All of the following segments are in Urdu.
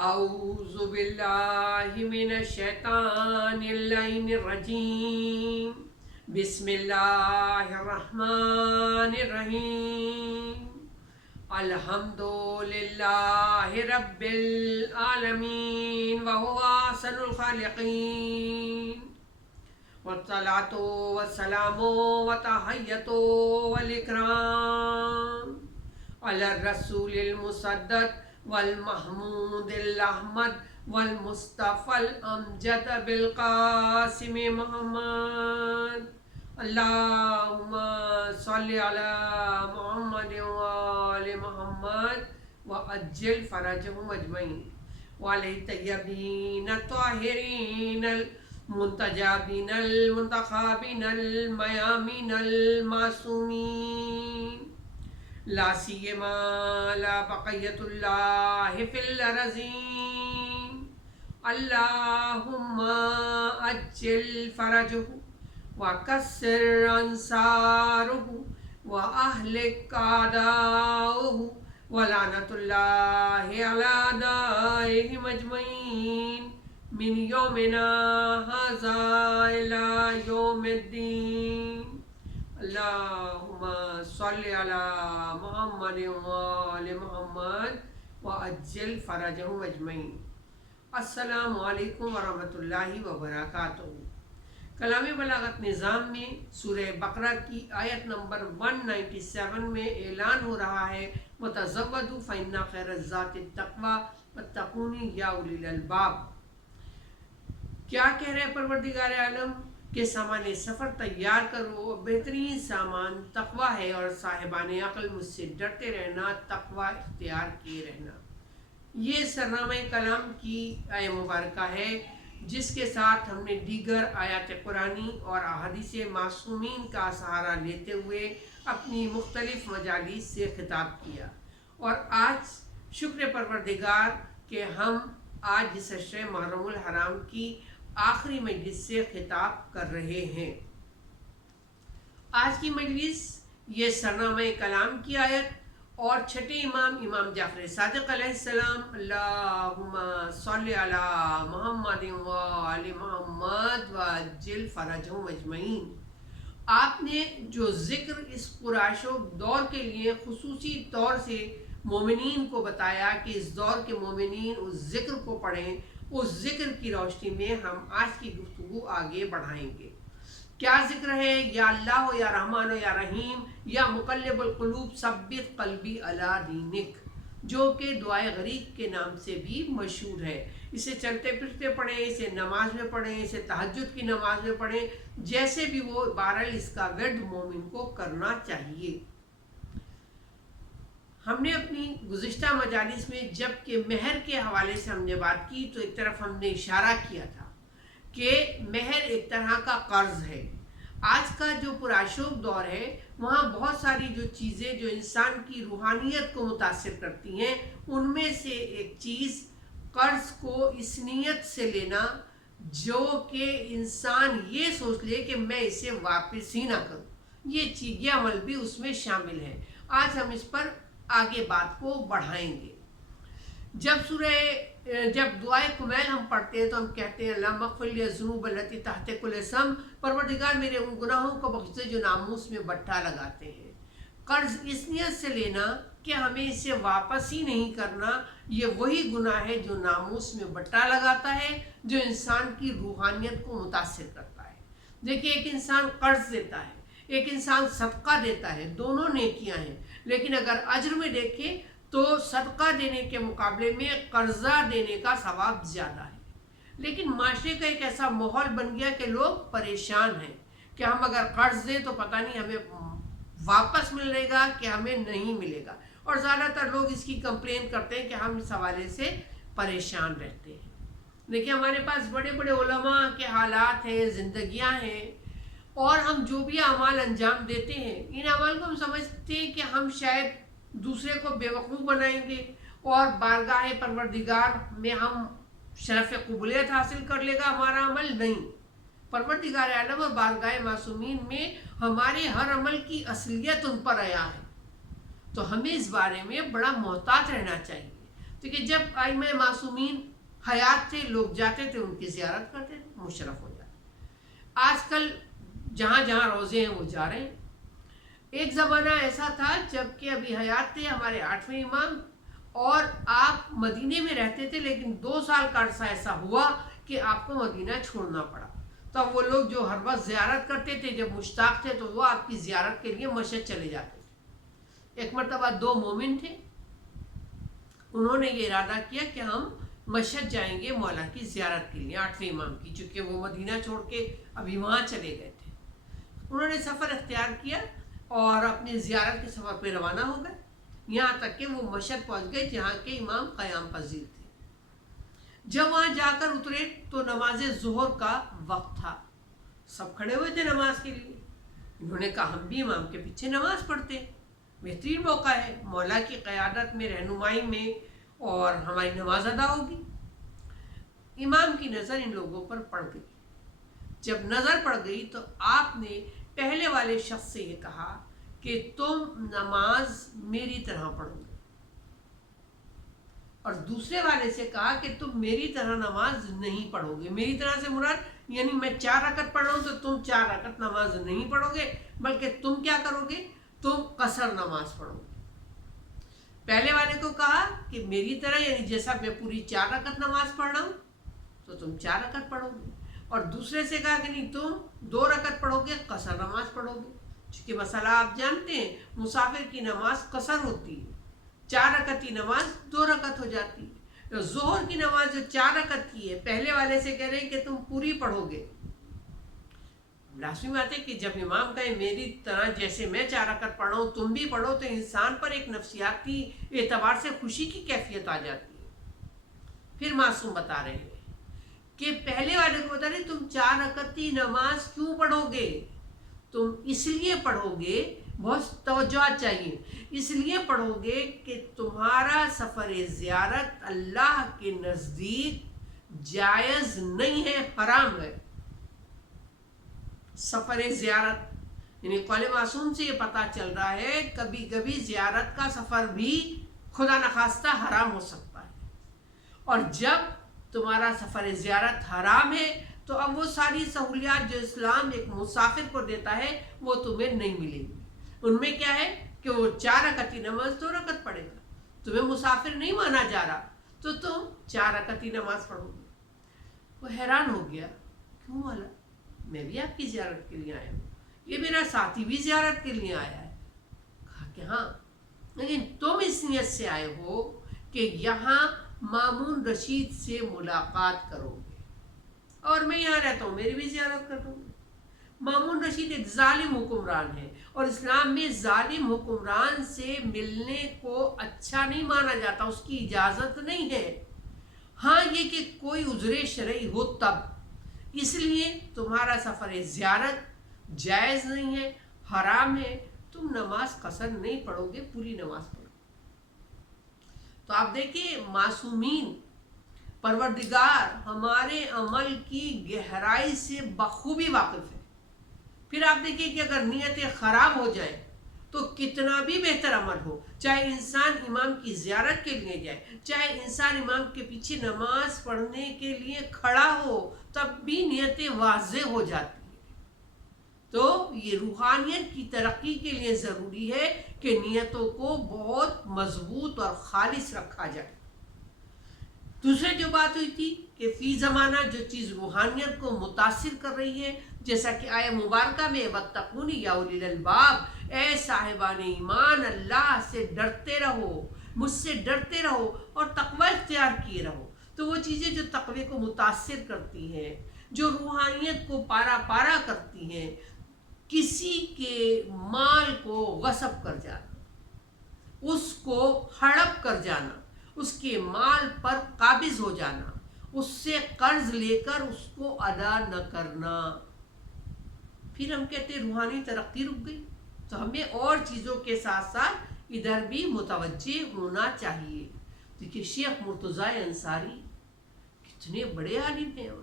اعوذ باللہ من الشیطان اللعین الرجیم بسم اللہ الرحمن الرحیم الحمد للہ رب العالمین وهو احسن الخالقین والصلاة والسلام والتحیۃ والاکرام علی الرسول المصدق والمحمود الاحمد والمصطفى الامجد بالقاسم محمد اللہم صل علی محمد وآل محمد وعجل فرجهم اجمعین وعلی الطیبین الطاہرین المنتجبین المنتخبین المیامین المعصومین لا سیما لا بقیت اللہ فی الارضین اللہم اجل فرجہ وکسر انصارہ واہلک اعداءہ ولعنۃ اللہ علی اعدائہم اجمعین من یومنا ھذا الی یوم الدین اللہم صل علی محمد وآل محمد وعجل فرجهم اجمعین۔ السلام علیکم ورحمۃ اللہ وبرکاتہ۔ کلام بلاغت نظام میں سورہ بقرہ کی آیت نمبر 197 میں اعلان ہو رہا ہے وَتَزَوَّدُوا فَإِنَّ خَيْرَ الزَّادِ التَّقْوَىٰ وَاتَّقُونِ يَا أُولِي الْأَلْبَابِ۔ کیا کہہ رہے پروردگار عالم کہ سامان سفر تیار کرو، بہترین سامان تقوی ہے اور صاحبان عقل مجھ سے ڈرتے رہنا، تقوی اختیار کیے رہنا۔ یہ سرنامہ کلام کی آیہ مبارکہ ہے جس کے ساتھ ہم نے دیگر آیات قرآنی اور احادیث معصومین کا سہارا لیتے ہوئے اپنی مختلف مجالس سے خطاب کیا، اور آج شکر پروردگار کہ ہم آج اس اشرِ محرم الحرام کی آخری مجلس سے خطاب کر رہے ہیں۔ آج کی مجلس یہ سرنامہ کلام کی آیت اور چھٹے امام جعفر صادق علیہ السلام اللہم صلی علی محمد وآل محمد وعجل فرجهم اجمعین، آپ نے جو ذکر اس پرآشوب دور کے لیے خصوصی طور سے مومنین کو بتایا کہ اس دور کے مومنین اس ذکر کو پڑھیں، اس ذکر کی روشنی میں ہم آج کی گفتگو آگے بڑھائیں گے۔ کیا ذکر ہے؟ یا اللہ ہو یا رحمان ہو یا رحیم یا مقلب القلوب ثبت قلبی علی دینک، جو کہ دعائے غریب کے نام سے بھی مشہور ہے۔ اسے چلتے پھرتے پڑھیں، اسے نماز میں پڑھیں، اسے تہجد کی نماز میں پڑھیں، جیسے بھی وہ بہرحال اس کا ورد مومن کو کرنا چاہیے۔ ہم نے اپنی گزشتہ مجالس میں جب کہ مہر کے حوالے سے ہم نے بات کی تو ایک طرف ہم نے اشارہ کیا تھا کہ مہر ایک طرح کا قرض ہے۔ آج کا جو پرآشوب دور ہے وہاں بہت ساری جو چیزیں جو انسان کی روحانیت کو متاثر کرتی ہیں، ان میں سے ایک چیز قرض کو اس نیت سے لینا جو کہ انسان یہ سوچ لے کہ میں اسے واپس ہی نہ کروں، یہ عمل بھی اس میں شامل ہے۔ آج ہم اس پر آگے بات کو بڑھائیں گے۔ جب دعائے کمیل ہم پڑھتے ہیں تو ہم کہتے ہیں اللہم اغفر لی الذنوب التی تحت کل اسم، پروردگار میرے ان گناہوں کو بخش دے جو ناموس میں بٹھا لگاتے ہیں۔ قرض اس نیت سے لینا کہ ہمیں اسے واپس ہی نہیں کرنا، یہ وہی گناہ ہے جو ناموس میں بٹھا لگاتا ہے، جو انسان کی روحانیت کو متاثر کرتا ہے۔ دیکھیے، ایک انسان قرض دیتا ہے، ایک انسان صدقہ دیتا ہے، دونوں نیکیاں ہیں، لیکن اگر اجر میں دیکھیں تو صدقہ دینے کے مقابلے میں قرضہ دینے کا ثواب زیادہ ہے۔ لیکن معاشرے کا ایک ایسا ماحول بن گیا کہ لوگ پریشان ہیں کہ ہم اگر قرض دیں تو پتہ نہیں ہمیں واپس ملے گا کہ ہمیں نہیں ملے گا، اور زیادہ تر لوگ اس کی کمپلین کرتے ہیں کہ ہم اس حوالے سے پریشان رہتے ہیں۔ دیکھیں، ہمارے پاس بڑے بڑے علماء کے حالات ہیں، زندگیاں ہیں، اور ہم جو بھی اعمال انجام دیتے ہیں ان اعمال کو ہم سمجھتے ہیں کہ ہم شاید دوسرے کو بیوقوف بنائیں گے اور بارگاہ پروردگار میں ہم شرف قبولیت حاصل کر لے گا ہمارا عمل۔ نہیں، پروردگار عالم اور بارگاہ معصومین میں ہمارے ہر عمل کی اصلیت ان پر عیاں ہے، تو ہمیں اس بارے میں بڑا محتاط رہنا چاہیے۔ تو کہ جب ائمہ معصومین حیات تھے لوگ جاتے تھے ان کی زیارت کرتے تھے، مشرف ہو جاتے۔ آج کل جہاں جہاں روزے ہیں وہ جا رہے ہیں۔ ایک زمانہ ایسا تھا جب کہ ابھی حیات تھے ہمارے 8ویں امام، اور آپ مدینے میں رہتے تھے، لیکن 2 سال کا عرصہ ایسا ہوا کہ آپ کو مدینہ چھوڑنا پڑا۔ تو اب وہ لوگ جو ہر وقت زیارت کرتے تھے جب مشتاق تھے تو وہ آپ کی زیارت کے لیے مشہد چلے جاتے تھے۔ ایک مرتبہ 2 مومن تھے، انہوں نے یہ ارادہ کیا کہ ہم مشہد جائیں گے مولا کی زیارت کے لیے، 8ویں امام کی، چونکہ وہ مدینہ چھوڑ کے ابھی وہاں چلے گئے تھے۔ انہوں نے سفر اختیار کیا اور اپنی زیارت کے سفر پہ روانہ ہو گئے، یہاں تک کہ وہ مشہد پہنچ گئے جہاں کے امام قیام پذیر تھے۔ جب وہاں جا کر اترے تو نماز ظہر کا وقت تھا، سب کھڑے ہوئے تھے نماز کے لیے۔ انہوں نے کہا ہم بھی امام کے پیچھے نماز پڑھتے ہیں، بہترین موقع ہے، مولا کی قیادت میں، رہنمائی میں، اور ہماری نماز ادا ہوگی۔ امام کی نظر ان لوگوں پر پڑ گئی۔ جب نظر پڑ گئی تو آپ نے پہلے والے شخص سے یہ کہا کہ تم نماز میری طرح پڑھو گے، اور دوسرے والے سے کہا کہ تم میری طرح نماز نہیں پڑھو گے۔ میری طرح سے مراد یعنی میں 4 رکعت پڑھ رہا ہوں تو تم 4 رکعت نماز نہیں پڑھو گے، بلکہ تم کیا کرو گے، تم قصر نماز پڑھو گے۔ پہلے والے کو کہا کہ میری طرح یعنی جیسا میں پوری 4 رکعت نماز پڑھ رہا ہوں تو تم 4 رکعت پڑھو گے، اور دوسرے سے کہا کہ نہیں تم 2 رکعت پڑھو گے، قصر نماز پڑھو گے۔ چونکہ مسئلہ آپ جانتے ہیں، مسافر کی نماز قصر ہوتی ہے، 4 رکعت کی نماز 2 رکعت ہو جاتی ہے۔ ظہر کی نماز جو 4 رکعت کی ہے، پہلے والے سے کہہ رہے ہیں کہ تم پوری پڑھو گے۔ لازمی بات ہے کہ جب امام کہے میری طرح جیسے میں 4 رکعت پڑھ رہا ہوں تم بھی پڑھو، تو انسان پر ایک نفسیاتی اعتبار سے خوشی کی کیفیت آ جاتی ہے۔ پھر معصوم بتا رہے ہیں کہ پہلے والے کو بتا رہے تم 4 رکعت کی نماز کیوں پڑھو گے، تم اس لیے پڑھو گے، بہت توجہ چاہیے، اس لیے پڑھو گے کہ تمہارا سفر زیارت اللہ کے نزدیک جائز نہیں ہے، حرام ہے۔ سفر زیارت یعنی قول معصوم سے یہ پتہ چل رہا ہے کبھی کبھی زیارت کا سفر بھی خدا نخواستہ حرام ہو سکتا ہے، اور جب تمہارا سفر زیارت حرام ہے تو اب وہ ساری سہولیات جو اسلام ایک مسافر کو دیتا ہے وہ تمہیں نہیں ملے گی۔ ان میں کیا ہے کہ وہ 4 رکعت کی نماز 2 رکعت پڑھے گا، تمہیں مسافر نہیں مانا جا رہا تو تم 4 رکعت کی نماز پڑھو گے۔ وہ حیران ہو گیا، کیوں والا، میں بھی آپ کی زیارت کے لیے آیا ہوں، یہ میرا ساتھی بھی زیارت کے لیے آیا ہے۔ کہا کہ ہاں، لیکن تم اس نیت سے آئے ہو کہ یہاں مامون رشید سے ملاقات کرو گے، اور میں یہاں رہتا ہوں میری بھی زیارت کر دوں گا۔ مامون رشید ایک ظالم حکمران ہے، اور اسلام میں ظالم حکمران سے ملنے کو اچھا نہیں مانا جاتا، اس کی اجازت نہیں ہے۔ ہاں یہ کہ کوئی عذر شرعی ہو تب، اس لیے تمہارا سفر زیارت جائز نہیں ہے، حرام ہے، تم نماز قصر نہیں پڑھو گے، پوری نماز پڑھو۔ تو آپ دیکھیں معصومین، پروردگار ہمارے عمل کی گہرائی سے بخوبی واقف ہے۔ پھر آپ دیکھیں کہ اگر نیتیں خراب ہو جائیں تو کتنا بھی بہتر عمل ہو، چاہے انسان امام کی زیارت کے لیے جائے، چاہے انسان امام کے پیچھے نماز پڑھنے کے لیے کھڑا ہو، تب بھی نیتیں واضح ہو جاتی ہیں۔ تو یہ روحانیت کی ترقی کے لیے ضروری ہے کہ نیتوں کو بہت مضبوط اور خالص رکھا جائے۔ دوسرے جو بات ہوئی تھی کہ فی زمانہ جو چیز روحانیت کو متاثر کر رہی ہے، جیسا کہ آیہ مبارکہ میں وَاتَّقُونِ یا اُولِي الْأَلْبَابِ، اے صاحبان ایمان اللہ سے ڈرتے رہو، مجھ سے ڈرتے رہو اور تقوی اختیار کیے رہو۔ تو وہ چیزیں جو تقوی کو متاثر کرتی ہیں، جو روحانیت کو پارا پارا کرتی ہیں، کسی کے مال کو غصب کر جانا، اس کو ہڑپ کر جانا، اس کے مال پر قابض ہو جانا، اس سے قرض لے کر اس کو ادا نہ کرنا، پھر ہم کہتے ہیں روحانی ترقی رک گئی۔ تو ہمیں اور چیزوں کے ساتھ ساتھ ادھر بھی متوجہ ہونا چاہیے۔ دیکھیے شیخ مرتضیٰ انصاری کتنے بڑے عالم ہیں، اور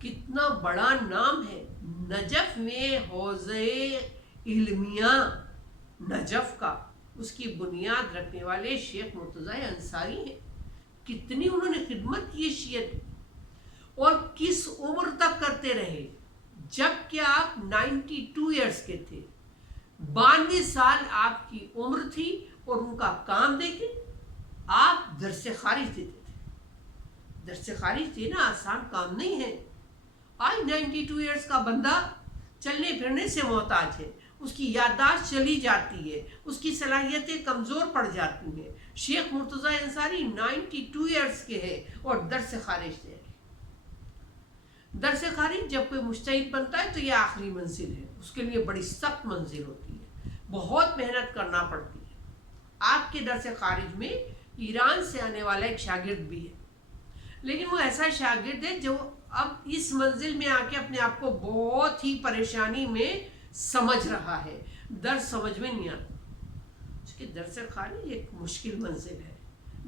کتنا بڑا نام ہے نجف میں، حوزہ علمیہ نجف کا اس کی بنیاد رکھنے والے شیخ مرتضیٰ انصاری ہیں۔ کتنی انہوں نے خدمت کی شیعت، اور کس عمر تک کرتے رہے، جب کہ آپ 92 ایئرس کے تھے، 92 سال آپ کی عمر تھی، اور ان کا کام دیکھیں، آپ درس خارج دیتے تھے۔ درس خارج دینا آسان کام نہیں ہے۔ آج 92 ایئرس کا بندہ چلنے پھرنے سے محتاج ہے، اس کی یادداشت چلی جاتی ہے، اس کی صلاحیتیں کمزور پڑ جاتی ہیں۔ شیخ مرتضیٰ انصاری 92 ایئرس کے ہیں اور درس خارج دے رہے ہیں۔ درس خارج جب کوئی مجتہد بنتا ہے تو یہ آخری منزل ہے، اس کے لیے بڑی سخت منزل ہوتی ہے، بہت محنت کرنا پڑتی ہے۔ آپ کے درس خارج میں ایران سے آنے والا ایک شاگرد بھی ہے، لیکن وہ ایسا شاگرد ہے جو اب اس منزل میں آ کے اپنے آپ کو بہت ہی پریشانی میں سمجھ رہا ہے، درس سمجھ میں نہیں آتا۔ اس کے درس خارج ایک مشکل منزل ہے،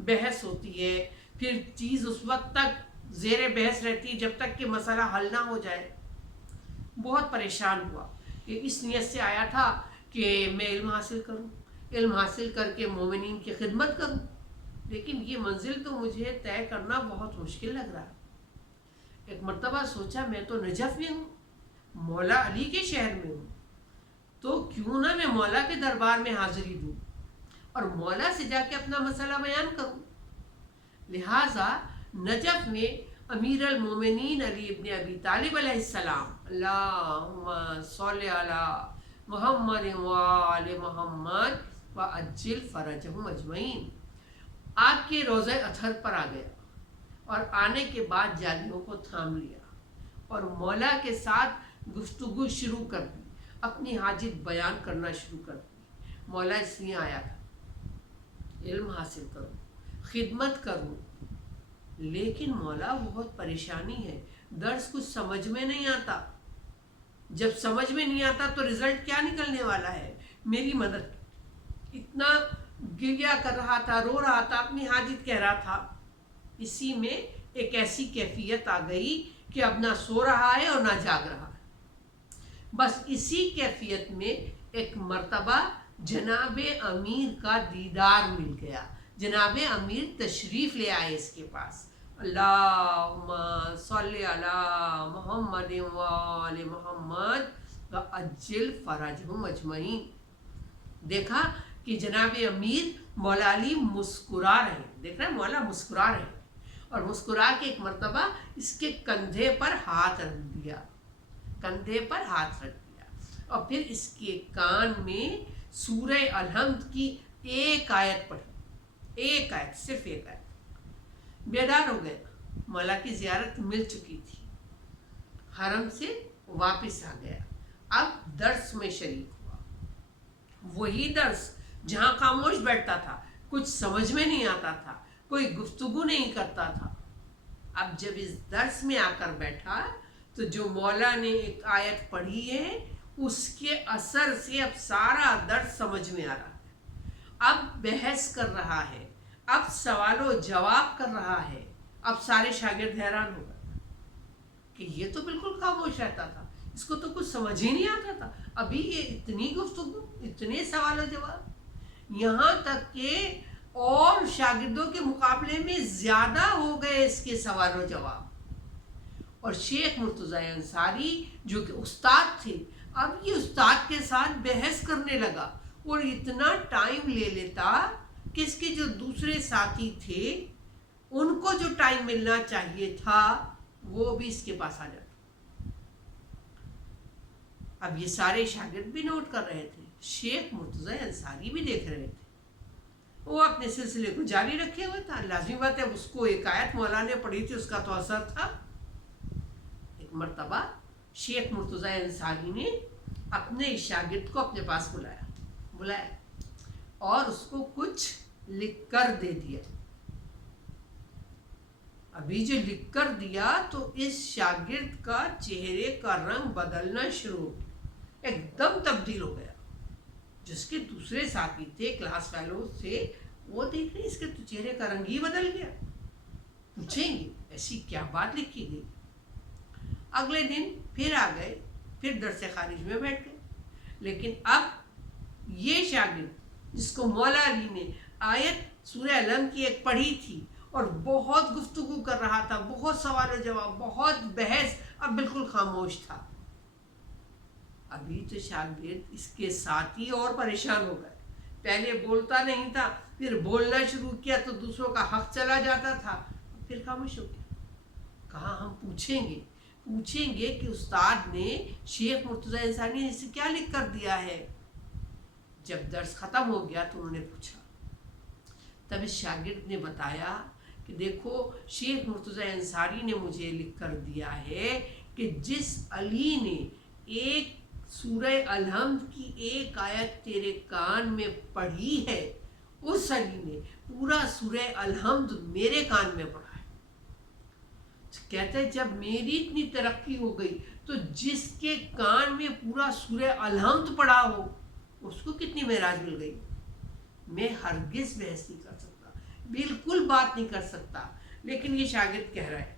بحث ہوتی ہے، پھر چیز اس وقت تک زیر بحث رہتی ہے جب تک کہ مسئلہ حل نہ ہو جائے۔ بہت پریشان ہوا کہ اس نیت سے آیا تھا کہ میں علم حاصل کروں، علم حاصل کر کے مومنین کی خدمت کروں، لیکن یہ منزل تو مجھے طے کرنا بہت مشکل لگ رہا ہے۔ ایک مرتبہ سوچا میں تو نجف میں ہوں، مولا علی کے شہر میں ہوں، تو کیوں نہ میں مولا کے دربار میں حاضری دوں اور مولا سے جا کے اپنا مسئلہ بیان کروں۔ لہٰذا نجف میں امیر المومنین علی ابن ابی طالب علیہ السلام، اللہم صلی علی محمد وآل محمد وعجل فرجہم اجمعین، آپ کے روضہ اطہر پر آ گیا، اور آنے کے بعد جالیوں کو تھام لیا اور مولا کے ساتھ گفتگو شروع کر دی، اپنی حاجت بیان کرنا شروع کر دی۔ مولا اس لیے آیا تھا علم حاصل کروں، خدمت کروں، لیکن مولا بہت پریشانی ہے، درس کچھ سمجھ میں نہیں آتا، جب سمجھ میں نہیں آتا تو رزلٹ کیا نکلنے والا ہے، میری مدد۔ اتنا گریہ کر رہا تھا، رو رہا تھا، اپنی حاجت کہہ رہا تھا۔ اسی میں ایک ایسی کیفیت آ گئی کہ اب نہ سو رہا ہے اور نہ جاگ رہا ہے۔ بس اسی کیفیت میں ایک مرتبہ جناب امیر کا دیدار مل گیا، جناب امیر تشریف لے آئے اس کے پاس، اللہم صلی علی محمد وآل محمد وعجل فرجہم اجمعین۔ دیکھا کہ جناب امیر مولا علی مسکرا رہے ہیں، دیکھ رہے ہیں مولا مسکرا رہے ہیں، اور مسکرا کے ایک مرتبہ اس کے کندھے پر ہاتھ رکھ دیا، کندھے پر ہاتھ رکھ دیا، اور پھر اس کے کان میں سورہ الحمد کی ایک آیت پڑھی، ایک آیت، صرف ایک آیت۔ بیدار ہو گئے، مولا کی زیارت مل چکی تھی، حرم سے واپس آ گیا، اب درس میں شریک ہوا، وہی درس جہاں خاموش بیٹھتا تھا، کچھ سمجھ میں نہیں آتا تھا، کوئی گفتگو نہیں کرتا تھا، اب جب اس درس میں آ کر بیٹھا تو جو مولا نے ایک آیت پڑھی ہے اس کے اثر سے اب سارا درس سمجھ میں آ رہا ہے، اب بحث کر رہا ہے، اب سوال و جواب کر رہا ہے، اب سارے شاگرد حیران ہو گئے کہ یہ تو بالکل خاموش رہتا تھا، اس کو تو کچھ سمجھ ہی نہیں آتا تھا، ابھی یہ اتنی گفتگو، اتنے سوال و جواب، یہاں تک کہ اور شاگردوں کے مقابلے میں زیادہ ہو گئے اس کے سوال و جواب۔ اور شیخ مرتضیٰ انصاری جو کہ استاد تھے، اب یہ استاد کے ساتھ بحث کرنے لگا، اور اتنا ٹائم لے لیتا کہ اس کے جو دوسرے ساتھی تھے ان کو جو ٹائم ملنا چاہیے تھا وہ بھی اس کے پاس آ جاتا۔ اب یہ سارے شاگرد بھی نوٹ کر رہے تھے، شیخ مرتضیٰ انصاری بھی دیکھ رہے تھے، وہ اپنے سلسلے کو جاری رکھے ہوئے تھا، لازمی بات ہے اس کو ایک آیت مولا نے پڑھی تھی، اس کا تو اثر تھا۔ ایک مرتبہ شیخ مرتضیٰ انصاری نے اپنے شاگرد کو اپنے پاس بلایا اور اس کو کچھ لکھ کر دے دیا۔ ابھی جو لکھ کر دیا تو اس شاگرد کا چہرے کا رنگ بدلنا شروع ہو گیا، ایک دم تبدیل ہو گیا۔ جس کے دوسرے ساتھی تھے، کلاس فیلوز تھے، وہ دیکھ رہے اس کے تو چہرے کا رنگ ہی بدل گیا، پوچھیں گے ایسی کیا بات لکھی گئی۔ اگلے دن پھر آ گئے، پھر درس خارج میں بیٹھ گئے، لیکن اب یہ شاگرد جس کو مولا علی نے آیت سورہ الحمد کی ایک پڑھی تھی اور بہت گفتگو کر رہا تھا، بہت سوال و جواب، بہت بحث، اب بالکل خاموش تھا۔ ابھی تو شاگرد اس کے ساتھی اور پریشان ہو گئے، پہلے بولتا نہیں تھا، پھر بولنا شروع کیا تو دوسروں کا حق چلا جاتا تھا، پھر خاموش ہو گیا۔ کہا ہم پوچھیں گے کہ استاد نے شیخ مرتضی انصاری نے اسے کیا لکھ کر دیا ہے۔ جب درس ختم ہو گیا تو انہوں نے پوچھا، تب اس شاگرد نے بتایا کہ دیکھو شیخ مرتضی انصاری نے مجھے لکھ کر دیا ہے کہ جس علی نے ایک سورہ الحمد کی ایک آیت تیرے کان میں پڑھی ہے، اس علی نے پورا سورہ الحمد میرے کان میں پڑھا ہے۔ کہتے ہیں جب میری اتنی ترقی ہو گئی تو جس کے کان میں پورا سورہ الحمد پڑھا ہو اس کو کتنی معراج مل گئی۔ میں ہرگز بحث نہیں کر سکتا، بالکل بات نہیں کر سکتا، لیکن یہ شاگرد کہہ رہا ہے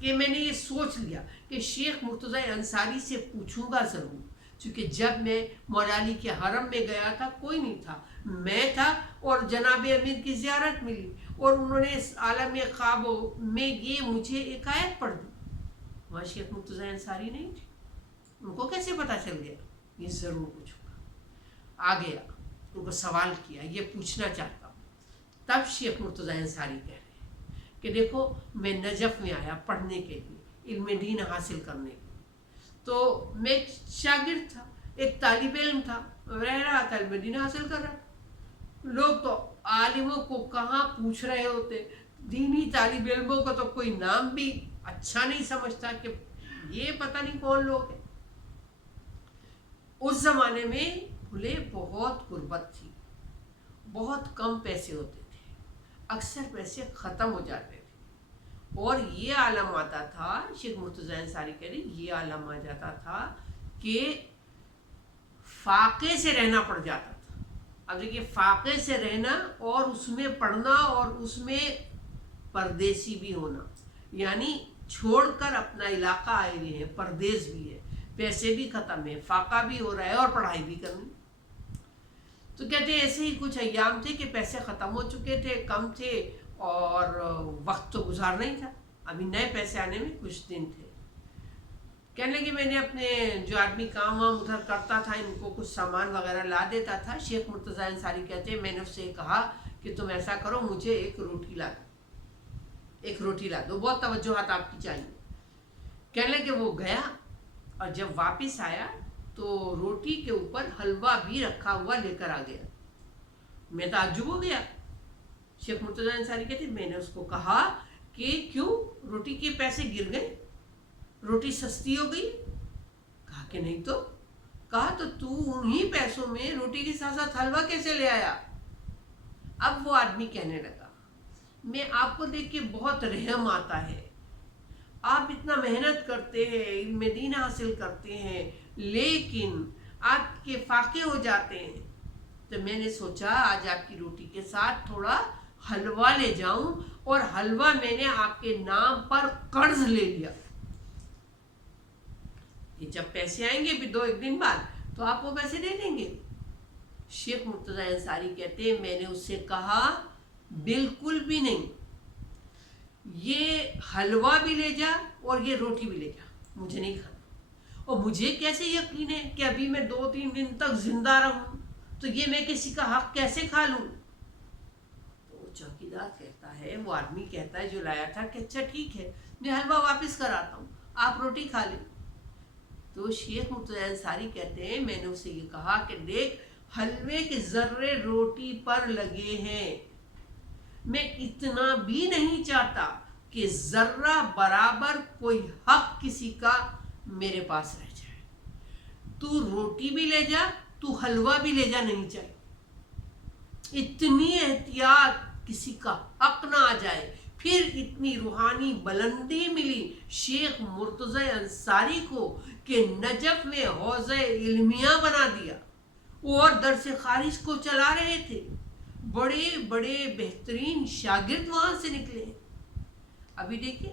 کہ میں نے یہ سوچ لیا کہ شیخ مرتضی انصاری سے پوچھوں گا ضرور، چونکہ جب میں مولا علی کے حرم میں گیا تھا کوئی نہیں تھا، میں تھا اور جناب امیر کی زیارت ملی اور انہوں نے اس عالم خواب میں یہ مجھے ایک آیت پڑھ دی، وہاں شیخ مرتضی انصاری نہیں تھے، ان کو کیسے پتہ چل گیا؟ یہ ضرور پوچھوں گا۔ آ گیا، ان کو سوال کیا، یہ پوچھنا چاہتا ہوں۔ تب شیخ مرتضی انصاری کہہ رہے ہیں کہ دیکھو میں نجف میں آیا پڑھنے کے لیے، علم دین حاصل کرنے کے لیے، تو میں ایک شاگرد تھا، ایک طالب علم تھا، رہ رہا تھا، علم دین حاصل کر رہا تھا۔ لوگ تو عالموں کو کہاں پوچھ رہے ہوتے، دینی طالب علموں کو تو کوئی نام بھی اچھا نہیں سمجھتا کہ یہ پتہ نہیں کون لوگ ہیں۔ اس زمانے میں بھلے بہت غربت تھی، بہت کم پیسے ہوتے تھے، اکثر پیسے ختم ہو جاتے تھے، اور یہ عالم آتا تھا، شیخ مرتضی انصاری کہہ رہے یہ عالم آ جاتا تھا کہ فاقے سے رہنا پڑ جاتا تھا۔ اب دیکھیے فاقے سے رہنا اور اس میں پڑھنا اور اس میں پردیسی بھی ہونا، یعنی چھوڑ کر اپنا علاقہ آئے ہوئے ہیں، پردیس بھی ہے، پیسے بھی ختم ہے، فاقہ بھی ہو رہا ہے اور پڑھائی بھی کرنی۔ تو کہتے ہیں ایسے ہی کچھ ایام تھے کہ پیسے ختم ہو چکے تھے، کم تھے، اور وقت تو گزارنا ہی تھا، ابھی نئے پیسے آنے میں کچھ دن تھے۔ کہنے لگے میں نے اپنے جو آدمی کام وام ادھر کرتا تھا ان کو کچھ سامان وغیرہ لا دیتا تھا۔ شیخ مرتضی انصاری کہتے ہیں میں نے اس سے کہا کہ تم ایسا کرو مجھے ایک روٹی لا دو، ایک روٹی لا دو، بہت توجہات آپ کی چاہیے۔ کہنے لگے وہ گیا اور جب واپس آیا تو روٹی کے اوپر حلوہ بھی رکھا ہوا لے کر آ گیا۔ میں تعجب ہو گیا۔ شیخ مرتضی انصاری کہتے ہیں میں نے اس کو کہا کہ کیوں روٹی کے پیسے گر گئے، روٹی سستی ہو گئی؟ کہا کہ نہیں تو۔ کہا تو انہی پیسوں میں روٹی کے ساتھ ساتھ حلوہ کیسے لے آیا؟ اب وہ آدمی کہنے لگا میں آپ کو دیکھ کے بہت رحم آتا ہے، آپ اتنا محنت کرتے ہیں، علم دین حاصل کرتے ہیں، لیکن آپ کے فاقے ہو جاتے ہیں، تو میں نے سوچا آج آپ کی روٹی کے ساتھ تھوڑا حلوہ لے جاؤں، اور حلوہ میں نے آپ کے نام پر قرض لے لیا، یہ جب پیسے آئیں گے بھی دو ایک دن بعد تو آپ وہ پیسے دے دیں گے۔ شیخ مرتضی انصاری کہتے ہیں میں نے اس سے کہا بالکل بھی نہیں، یہ حلوہ بھی لے جا اور یہ روٹی بھی لے جا، مجھے نہیں کھانا، اور مجھے کیسے یقین ہے کہ ابھی میں 2-3 دن تک زندہ رہوں، تو یہ میں کسی کا حق کیسے کھا لوں؟ تو وہ چوکیدار کہتا ہے، وہ آدمی کہتا ہے جو لایا تھا کہ اچھا ٹھیک ہے میں حلوہ واپس کراتا ہوں، آپ روٹی کھا لیں۔ تو شیخ مرتضی انصاری کہتے ہیں میں نے اسے یہ کہا کہ دیکھ حلوے کے ذرے روٹی پر لگے ہیں، میں اتنا بھی نہیں چاہتا کہ ذرہ برابر کوئی حق کسی کا میرے پاس رہ جائے، تو روٹی بھی لے جا، تو حلوہ بھی لے جا، نہیں چاہیے، اتنی احتیاط کسی کا حق نہ آ جائے۔ پھر اتنی روحانی بلندی ملی شیخ مرتضی انصاری کو کہ نجف میں حوض علمیہ بنا دیا، اور درس خارج کو چلا رہے تھے، بڑے بڑے بہترین شاگرد وہاں سے نکلے۔ ابھی دیکھیں،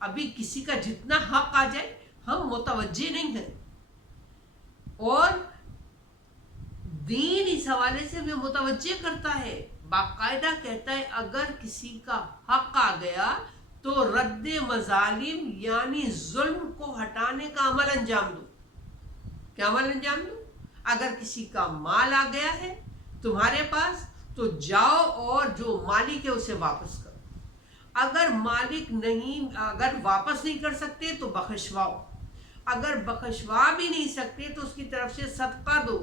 ابھی کسی کا جتنا حق آ جائے ہم متوجہ نہیں ہیں، اور دین اس حوالے سے ہمیں متوجہ کرتا ہے، باقاعدہ کہتا ہے اگر کسی کا حق آ گیا تو رد مظالم یعنی ظلم کو ہٹانے کا عمل انجام دو. کیا عمل انجام دو؟ اگر کسی کا مال آ گیا ہے تمہارے پاس تو جاؤ اور جو مالک ہے اسے واپس کرو. اگر مالک نہیں، اگر واپس نہیں کر سکتے تو بخشواؤ. اگر بخشوا بھی نہیں سکتے تو اس کی طرف سے صدقہ دو،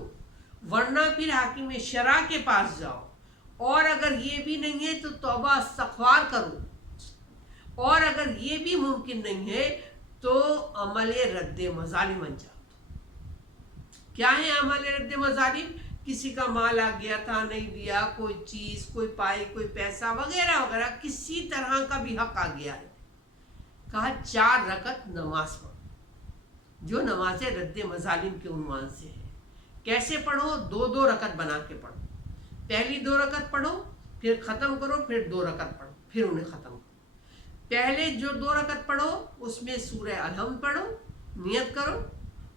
ورنہ پھر حاکم شرع کے پاس جاؤ. اور اگر یہ بھی نہیں ہے تو توبہ استغفار کرو. اور اگر یہ بھی ممکن نہیں ہے تو عمل رد مظالم انجام دو. کیا ہے عمل رد مظالم؟ کسی کا مال آ گیا تھا، نہیں دیا، کوئی چیز، کوئی پائی، کوئی پیسہ وغیرہ وغیرہ، کسی طرح کا بھی حق آ گیا ہے. کہا 4 رکعت نماز پڑھو جو نماز رد مظالم کے عنوان سے ہے. کیسے پڑھو؟ 2 رکعت بنا کے پڑھو. پہلی 2 رکعت پڑھو، پھر ختم کرو، پھر 2 رکعت پڑھو، پھر انہیں ختم کرو. پہلے جو 2 رکعت پڑھو اس میں سورہ الحمد پڑھو، نیت کرو،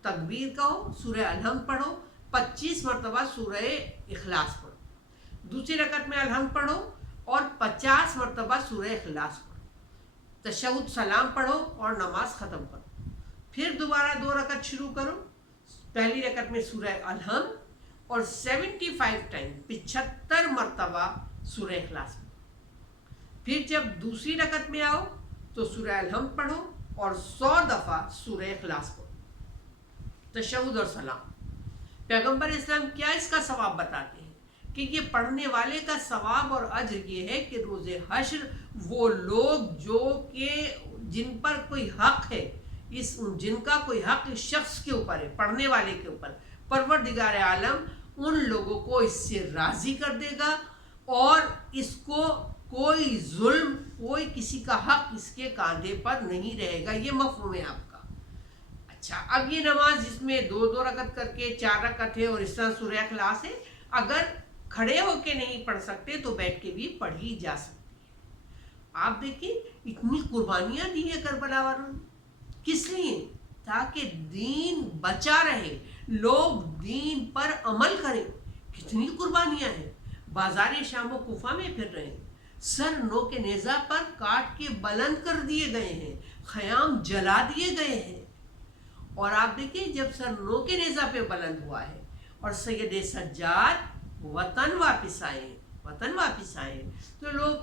تکبیر کہو، سورہ الحمد پڑھو، 25 مرتبہ سورہ اخلاص پڑھو. دوسری رکعت میں الحمد پڑھو اور 50 مرتبہ سورہ اخلاص پڑھو. تشہد سلام پڑھو اور نماز ختم کرو. پھر دوبارہ 2 رکعت شروع کرو. پہلی رکعت میں سورہ الحمد اور 75 ٹائم 75 مرتبہ سورہ اخلاص پڑھو. پھر جب دوسری رکعت میں آؤ تو سورہ الحمد پڑھو اور 100 دفعہ سورہ اخلاص پڑھو. تشہد اور سلام. پیغمبر اسلام کیا اس کا ثواب بتاتے ہیں کہ یہ پڑھنے والے کا ثواب اور اجر یہ ہے کہ روز حشر وہ لوگ جو کہ جن پر کوئی حق ہے، جن کا کوئی حق اس شخص کے اوپر ہے، پڑھنے والے کے اوپر، پروردگار عالم ان لوگوں کو اس سے راضی کر دے گا اور اس کو کوئی ظلم، کوئی کسی کا حق اس کے کاندھے پر نہیں رہے گا. یہ مفہوم ہے آپ کا. اچھا، اب یہ نماز جس میں 2 رکعت کر کے 4 رکعت ہے اور اس طرح سورہ اخلاص ہے، اگر کھڑے ہو کے نہیں پڑھ سکتے تو بیٹھ کے بھی پڑھی جا سکتی ہے. آپ دیکھیں اتنی قربانیاں دی ہیں کربلا والوں نے. کس لیے؟ تاکہ دین بچا رہے، لوگ دین پر عمل کریں. کتنی قربانیاں ہیں. بازار شام و کوفہ میں پھر رہے ہیں، سر نو کے نیزہ پر کاٹ کے بلند کر دیے گئے ہیں، خیام جلا دیے گئے ہیں. اور آپ دیکھیں جب سر نو کے نیزہ پہ بلند ہوا ہے اور سید سجاد وطن واپس آئے تو لوگ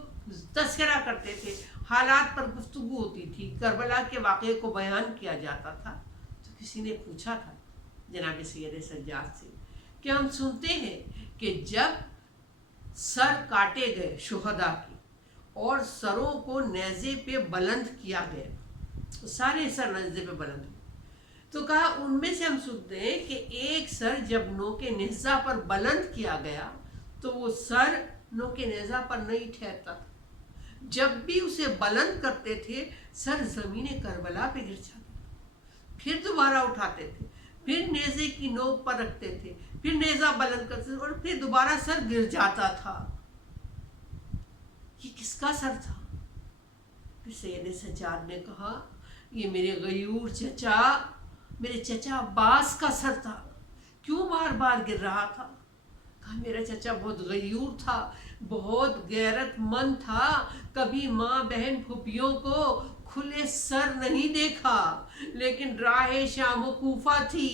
تذکرہ کرتے تھے، حالات پر گفتگو ہوتی تھی، کربلا کے واقعے کو بیان کیا جاتا تھا. تو کسی نے پوچھا تھا جناب سید سجاد سے کہ ہم سنتے ہیں کہ جب سر کاٹے گئے شہداء کے اور سروں کو نیزے پہ بلند کیا گیا، تو سارے سر نیزے پہ بلند ہوئے. تو کہا ان میں سے ہم سنتے ہیں کہ ایک سر جب نو کے نیزہ پر بلند کیا گیا تو وہ سر نو کے نیزہ پر نہیں ٹھہرتا تھا. جب بھی اسے بلند کرتے تھے سر زمین کربلا پہ گر جاتا تھا. پھر دوبارہ اٹھاتے تھے، پھر نیزے کی نوک پر رکھتے تھے، پھر نیزہ بلند کرتے تھے اور پھر دوبارہ سر گر جاتا تھا. یہ کس کا سر تھا؟ پھر سید سجاد نے کہا یہ میرے غیور چچا، میرے چچا عباس کا سر تھا. کیوں بار بار گر رہا تھا؟ کہا میرا چچا بہت غیور تھا، بہت غیرت مند تھا، کبھی ماں بہن پھوپھیوں کو کھلے سر نہیں دیکھا. لیکن راہ شام و کوفہ تھی،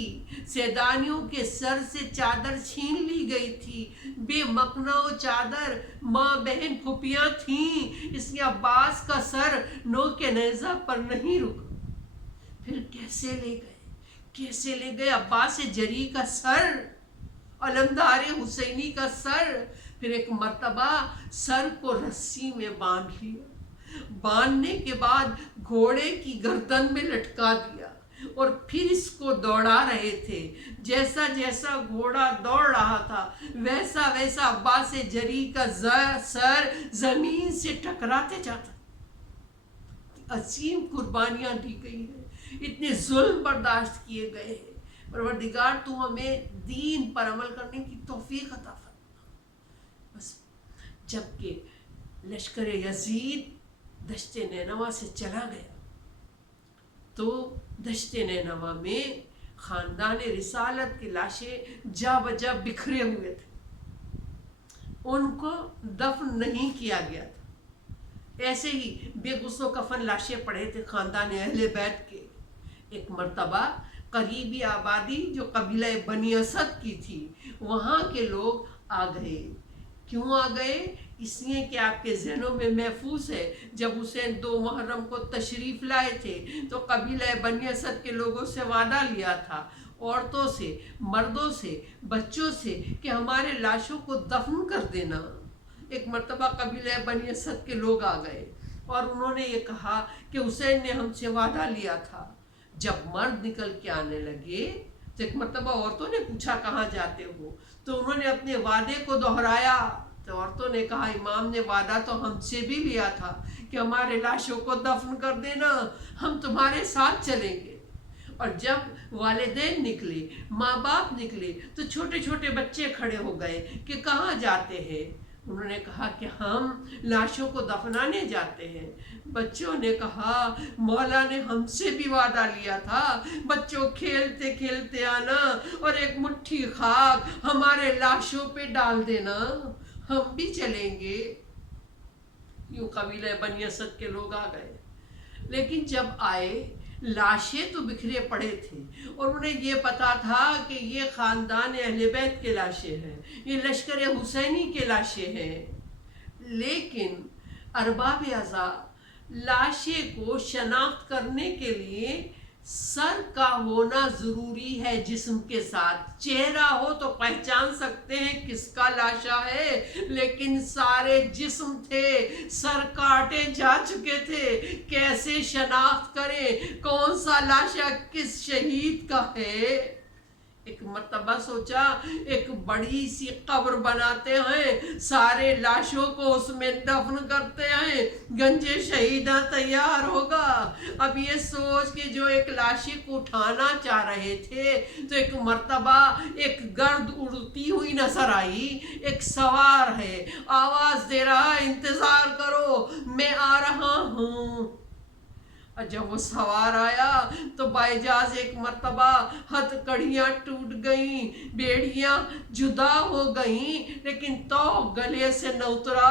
سیدانیوں کے سر سے چادر چھین لی گئی تھی، بے مقنا و چادر ماں بہن پھوپھیاں تھیں، اس لیے عباس کا سر نو کے نیزہ پر نہیں رکا. پھر کیسے لے گئے عباس جری کا سر، علمدار حسینی کا سر. پھر ایک مرتبہ سر کو رسی میں باندھ لیا، باندھنے کے بعد گھوڑے کی گردن میں لٹکا دیا اور پھر اس کو دوڑا رہے تھے. جیسا جیسا گھوڑا دوڑ رہا تھا ویسا ویسا عباس جری کا سر زمین سے ٹکراتے جاتا. عظیم قربانیاں دی گئی ہیں، اتنے ظلم برداشت کیے گئے ہیں. پروردگار تو ہمیں دین پر عمل کرنے کی توفیق عطا فرما. بس جبکہ لشکر یزید دشت نینوا سے چلا گیا تو دشت نینوا میں خاندان رسالت کی لاشیں جا بجا بکھرے ہوئے تھے. ان کو دفن نہیں کیا گیا تھا. ایسے ہی بے غسل و کفن لاشیں پڑے تھے خاندان اہل بیت کے. ایک مرتبہ قریبی آبادی جو قبیلہ بنی اسد کی تھی وہاں کے لوگ آ گئے. کیوں آ گئے؟ اس لیے کہ آپ کے ذہنوں میں محفوظ ہے جب حسین 2 محرم کو تشریف لائے تھے تو قبیلہ بنی اسد کے لوگوں سے وعدہ لیا تھا، عورتوں سے، مردوں سے، بچوں سے، کہ ہمارے لاشوں کو دفن کر دینا. ایک مرتبہ قبیلہ بنی اسد کے لوگ آ گئے اور انہوں نے یہ کہا کہ حسین نے ہم سے وعدہ لیا تھا. جب مرد نکل کے آنے لگے تو ایک مرتبہ عورتوں نے پوچھا کہاں جاتے ہو، تو انہوں نے اپنے وعدے کو دہرایا. تو عورتوں نے کہا امام نے وعدہ تو ہم سے بھی لیا تھا کہ ہمارے لاشوں کو دفن کر دینا، ہم تمہارے ساتھ چلیں گے. اور جب والدین نکلے، ماں باپ نکلے تو چھوٹے چھوٹے بچے کھڑے ہو گئے کہ کہاں جاتے ہیں. انہوں نے کہا کہ ہم لاشوں کو دفنانے جاتے ہیں. بچوں نے کہا مولا نے ہم سے بھی وعدہ لیا تھا، بچوں کھیلتے کھیلتے آنا اور ایک مٹھی خاک ہمارے لاشوں پہ ڈال دینا، ہم بھی چلیں گے. یوں قبیلہ بنی اسد کے لوگ آ گئے. لیکن جب آئے لاشیں تو بکھرے پڑے تھے اور انہیں یہ پتا تھا کہ یہ خاندان اہل بیت کے لاشیں ہیں، یہ لشکر حسینی کے لاشیں ہیں. لیکن ارباب اعضاء لاشیں کو شناخت کرنے کے لیے سر کا ہونا ضروری ہے جسم کے ساتھ. چہرہ ہو تو پہچان سکتے ہیں کس کا لاشا ہے، لیکن سارے جسم تھے، سر کاٹے جا چکے تھے. کیسے شناخت کریں کون سا لاشا کس شہید کا ہے؟ ایک مرتبہ سوچا ایک بڑی سی قبر بناتے ہیں، سارے لاشوں کو اس میں دفن کرتے ہیں، گنج شہیدہ تیار ہوگا. اب یہ سوچ کے جو ایک لاشی کو اٹھانا چاہ رہے تھے تو ایک مرتبہ ایک گرد اڑتی ہوئی نظر آئی. ایک سوار ہے، آواز دے رہا ہے انتظار کرو میں آ رہا ہوں. اور جب وہ سوار آیا تو باعجاز ایک مرتبہ ہتھ کڑیاں ٹوٹ گئیں، بیڑیاں جدا ہو گئیں، لیکن تو گلے سے نہ اترا.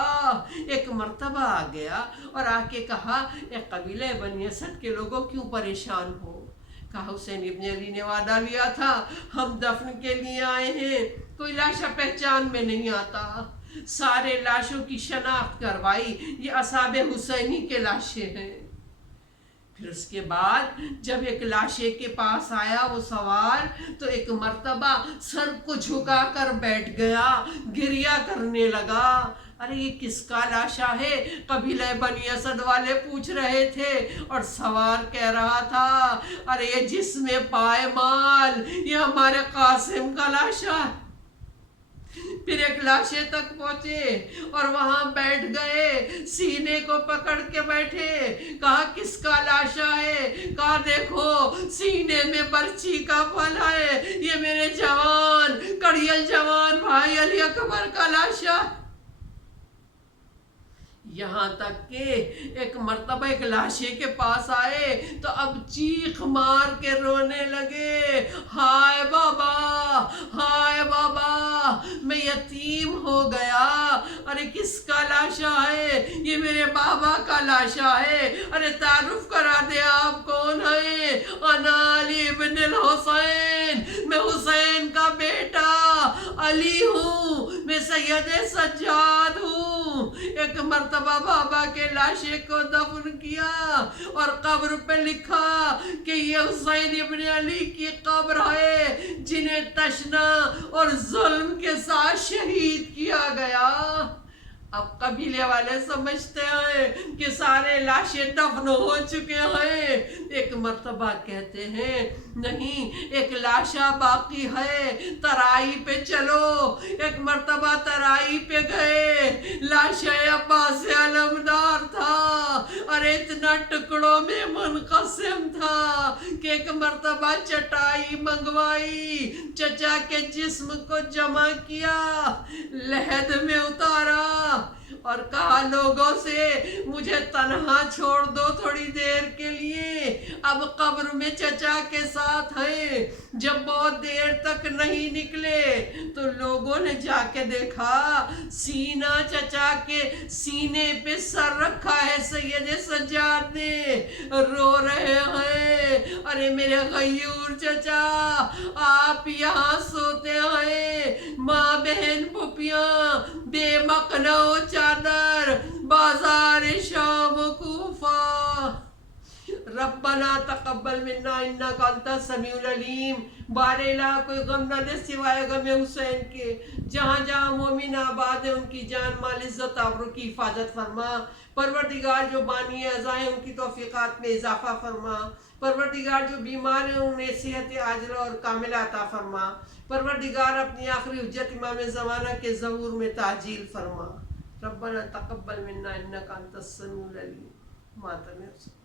ایک مرتبہ آ گیا اور آ کے کہا اے قبیلہ بنی اسد کے لوگوں کیوں پریشان ہو؟ کہا حسین ابن علی نے وعدہ لیا تھا، ہم دفن کے لیے آئے ہیں، کوئی لاشا پہچان میں نہیں آتا. سارے لاشوں کی شناخت کروائی، یہ اصحاب حسینی کے لاشیں ہیں. پھر اس کے بعد جب ایک لاشے کے پاس آیا وہ سوار تو ایک مرتبہ سر کو جھکا کر بیٹھ گیا، گریہ کرنے لگا. ارے یہ کس کا لاشا ہے؟ قبیلہ بنی اسد والے پوچھ رہے تھے اور سوار کہہ رہا تھا ارے یہ جسم پائمال، یہ ہمارے قاسم کا لاشا ہے. پھر ایک لاشے تک پہنچے اور وہاں بیٹھ گئے، سینے کو پکڑ کے بیٹھے. کہا کس کا لاشا ہے؟ کہا دیکھو سینے میں برچی کا پھل ہے، یہ میرے جوان کڑیل جوان بھائی علی اکبر کا لاشا. یہاں تک کہ ایک مرتبہ ایک لاشے کے پاس آئے تو اب چیخ مار کے رونے لگے، ہائے بابا ہائے بابا میں یتیم ہو گیا. ارے کس کا لاشا ہے؟ یہ میرے بابا کا لاشا ہے. ارے تعارف کرا دے آپ کون ہیں؟ انا علی ابن الحسین، میں حسین کا بیٹا علی ہوں، میں سید سجاد ہوں. ایک مرتبہ بابا کے لاشے کو دفن کیا اور قبر پہ لکھا کہ یہ حسین ابن علی کی قبر ہے جنہیں تشنا اور ظلم کے ساتھ شہید کیا گیا. اب قبیلے والے سمجھتے ہیں کہ سارے لاشیں دفن ہو چکے ہیں. ایک مرتبہ کہتے ہیں نہیں ایک لاشا باقی ہے، ترائی پہ چلو. ایک مرتبہ ترائی پہ گئے، لاشا عباس علمدار تھا اور اتنا ٹکڑوں میں منقسم تھا کہ ایک مرتبہ چٹائی منگوائی، چچا کے جسم کو جمع کیا، لحد میں اتارا اور کہا لوگوں سے مجھے تنہا چھوڑ دو تھوڑی دیر کے لیے، اب قبر میں چچا کے ساتھ ہیں. جب بہت دیر تک نہیں نکلے تو لوگوں نے جا کے دیکھا سینہ چچا کے سینے پہ سر رکھا ہے سید سجاد نے، رو رہے ہیں. ارے میرے غیور چچا آپ یہاں سوتے ہیں، ماں بہن پھوپھیاں بے مقنع و چادر بازار شام و کوفہ. ربنا تقبل منا انک انت السمیع العلیم. بار الہ کوئی غم نہ دے سوائے غم حسین کے. جہاں جہاں مومن آباد ہیں ان کی جان مال عزت آبرو کی حفاظت فرما. پروردگار جو بانی اعضاء ہیں ان کی توفیقات میں اضافہ فرما. پروردگار جو بیمار ہیں انہیں صحت عاجلہ اور کاملہ عطا فرما. پروردگار اپنی آخری حجت امام زمانہ کے ظہور میں تعجیل فرما. ربنا تقبل منا انک انت السمیع العلیم. ماتم